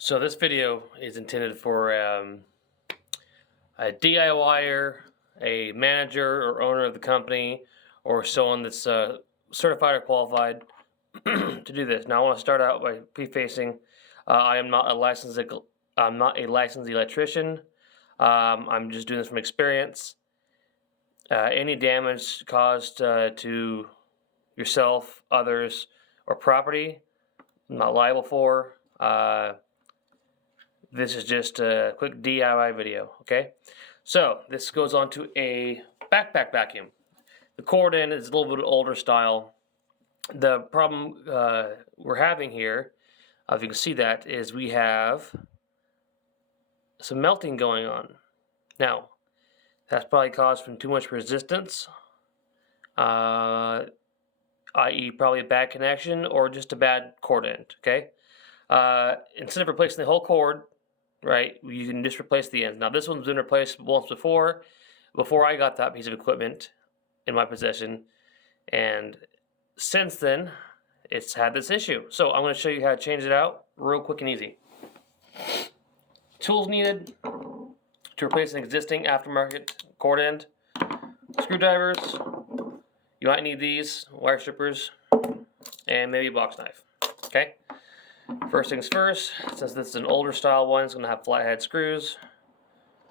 So this video is intended for a DIYer, a manager or owner of the company, or someone that's certified or qualified to do this. Now I want to start out by prefacing I am not a licensed electrician. I'm just doing this from experience. Any damage caused to yourself, others, or property, I'm not liable for. This is just a quick DIY video, okay? So this goes on to a backpack vacuum. The cord end is a little bit older style. The problem we're having here, if you can see that, is we have some melting going on. Now, that's probably caused from too much resistance, i.e. probably a bad connection or just a bad cord end, okay? Instead of replacing the whole cord, right, you can just replace the ends. Now this one's been replaced once before I got that piece of equipment in my possession, and since then it's had this issue. So I'm going to show you how to change it out real quick and easy. Tools needed to replace an existing aftermarket cord end: screwdrivers, you might need these, wire strippers, and maybe a box knife. Okay, first things first, since this is an older style one, it's going to have flathead screws.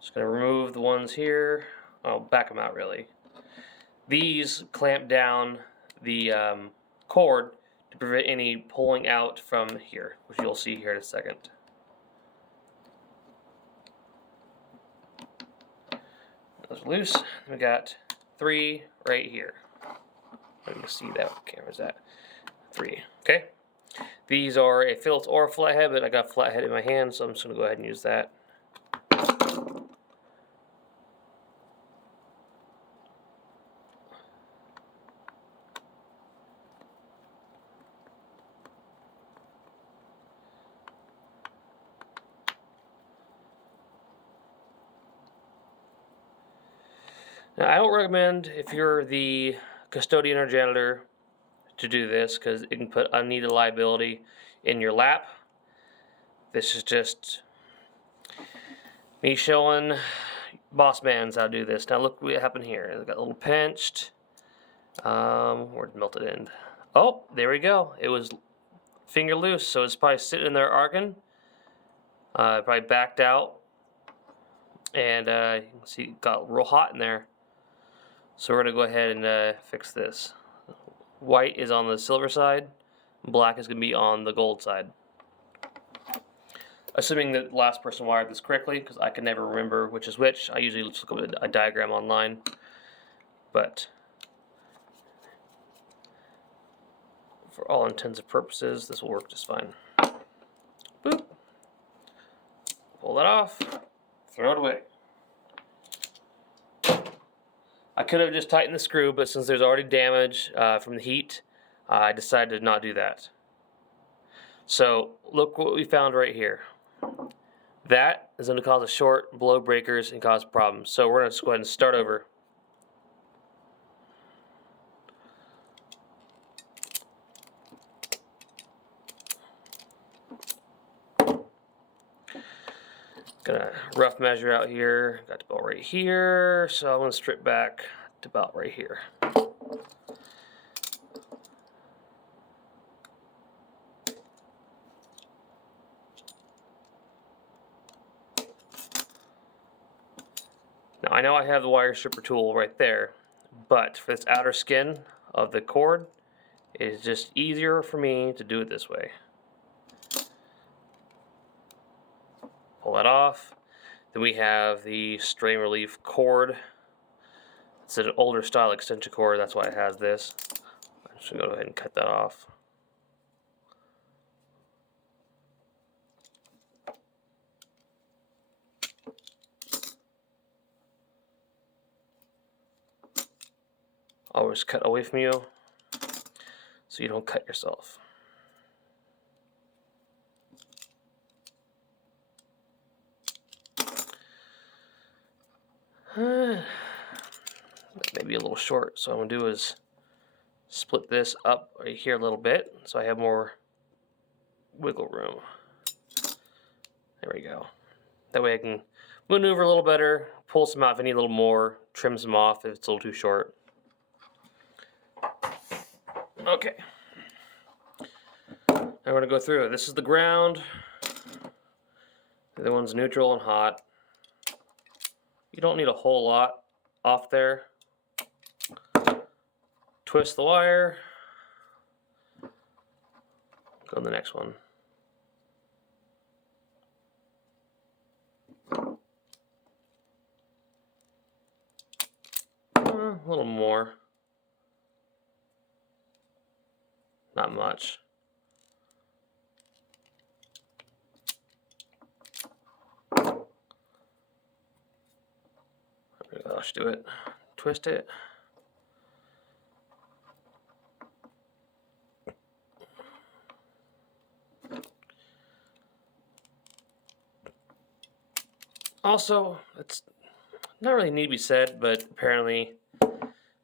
Just going to remove the ones here. I'll back them out really. These clamp down the cord to prevent any pulling out from here, which you'll see here in a second. Those are loose. We got 3 right here. You can see that. What camera's at? 3. Okay. These are a fillet or a flathead, but I got a flathead in my hand, so I'm just going to go ahead and use that. Now, I don't recommend, if you're the custodian or janitor, to do this because it can put unneeded liability in your lap. This is just me showing boss mans how to do this. Now look what happened here. It got a little pinched. Where'd the melted end? Oh, there we go. It was finger loose, so it's probably sitting in there arcing. Probably backed out, and you can see it got real hot in there. So we're gonna go ahead and fix this. White is on the silver side, black is gonna be on the gold side. Assuming that the last person wired this correctly, because I can never remember which is which. I usually just look at a diagram online, but for all intents and purposes, this will work just fine. Boop. Pull that off, throw it away. I could have just tightened the screw, but since there's already damage from the heat, I decided to not do that. So look what we found right here. That is going to cause a short, blow breakers, and cause problems. So we're going to go ahead and start over. Gonna rough measure out here. Got about right here, so I'm gonna strip back to about right here. Now I know I have the wire stripper tool right there, but for this outer skin of the cord, it is just easier for me to do it this way. Pull that off. Then we have the strain relief cord. It's an older style extension cord, that's why it has this. I'm just gonna go ahead and cut that off. Always cut away from you so you don't cut yourself. Maybe a little short, so what I'm gonna do is split this up right here a little bit so I have more wiggle room. we go. That way I can maneuver a little better, pull some out if I need a little more, trim some off if it's a little too short. Okay. Now we're going to go through it. This is the ground. The other one's neutral and hot. You don't need a whole lot off there. Twist the wire. Go to the next one. A little more. Not much. Let's do it. Twist it. Also, it's not really need to be said, but apparently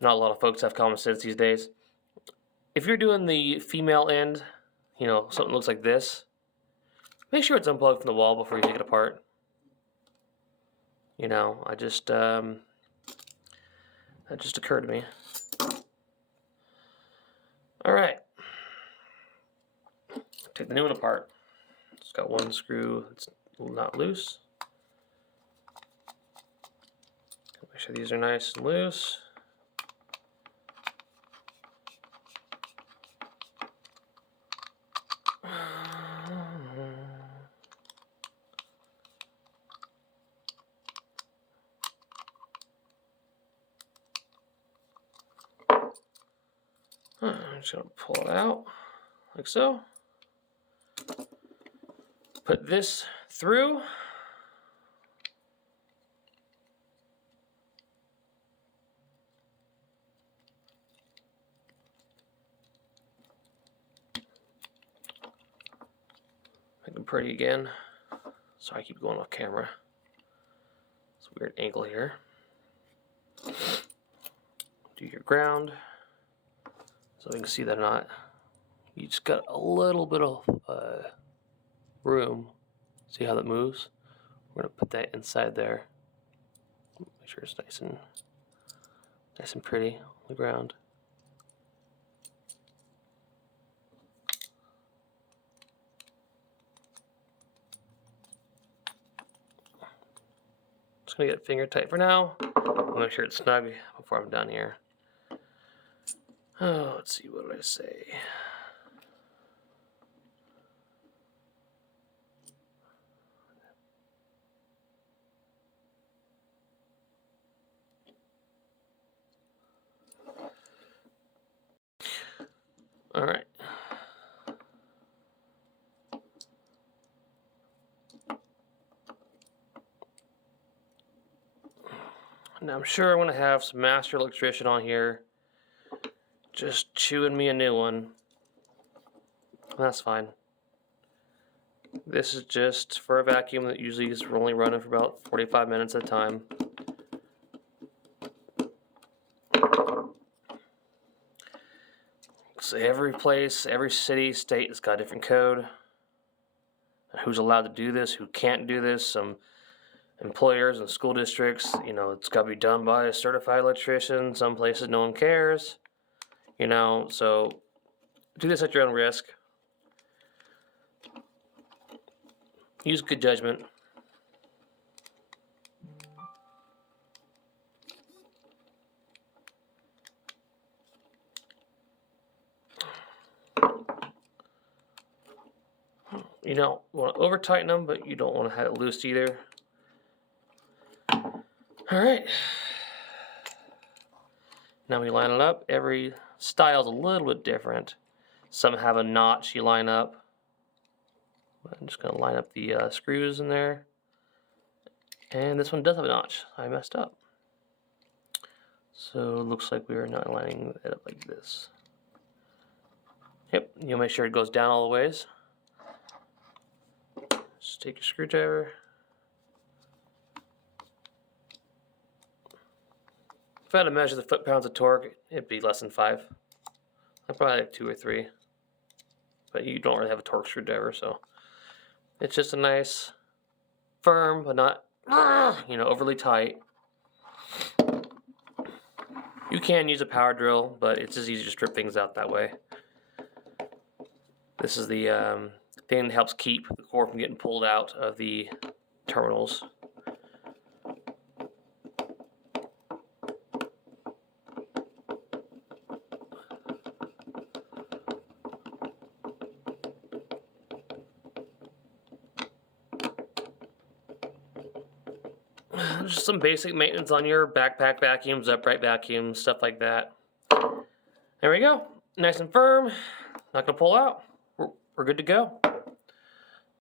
not a lot of folks have common sense these days. If you're doing the female end, you know, something looks like this, make sure it's unplugged from the wall before you take it apart. You know, that just occurred to me. All right, take the new one apart. It's got one screw that's not loose. Make sure these are nice and loose. I'm just going to pull it out like so. Put this through. Make them pretty again. Sorry, I keep going off camera. It's a weird angle here. Do your ground. So you can see that or not. You just got a little bit of room. See how that moves? We're gonna put that inside there. Make sure it's nice and pretty on the ground. Just gonna get it finger tight for now. I'll make sure it's snug before I'm done here. Oh, let's see, what did I say? All right. Now I'm sure I'm going to have some master electrician on here just chewing me a new one. That's fine. This is just for a vacuum that usually is only running for about 45 minutes at a time. So every place, every city, state has got a different code. Who's allowed to do this, who can't do this. Some employers and school districts, you know, it's got to be done by a certified electrician. Some places no one cares. You know, so do this at your own risk. Use good judgment. You don't want to over tighten them, but you don't want to have it loose either. All right. Now we line it up. Every style is a little bit different. Some have a notch you line up. I'm just going to line up the screws in there. And this one does have a notch. I messed up. So it looks like we are not lining it up like this. Yep, you'll make sure it goes down all the ways. Just take your screwdriver. If I had to measure the foot-pounds of torque, it'd be less than 5. I'd probably have 2 or 3. But you don't really have a torque screwdriver, so it's just a nice firm, but not, overly tight. You can use a power drill, but it's just easier to strip things out that way. This is the thing that helps keep the core from getting pulled out of the terminals. Just some basic maintenance on your backpack vacuums, upright vacuums, stuff like that. There we go. Nice and firm. Not gonna pull out. We're good to go.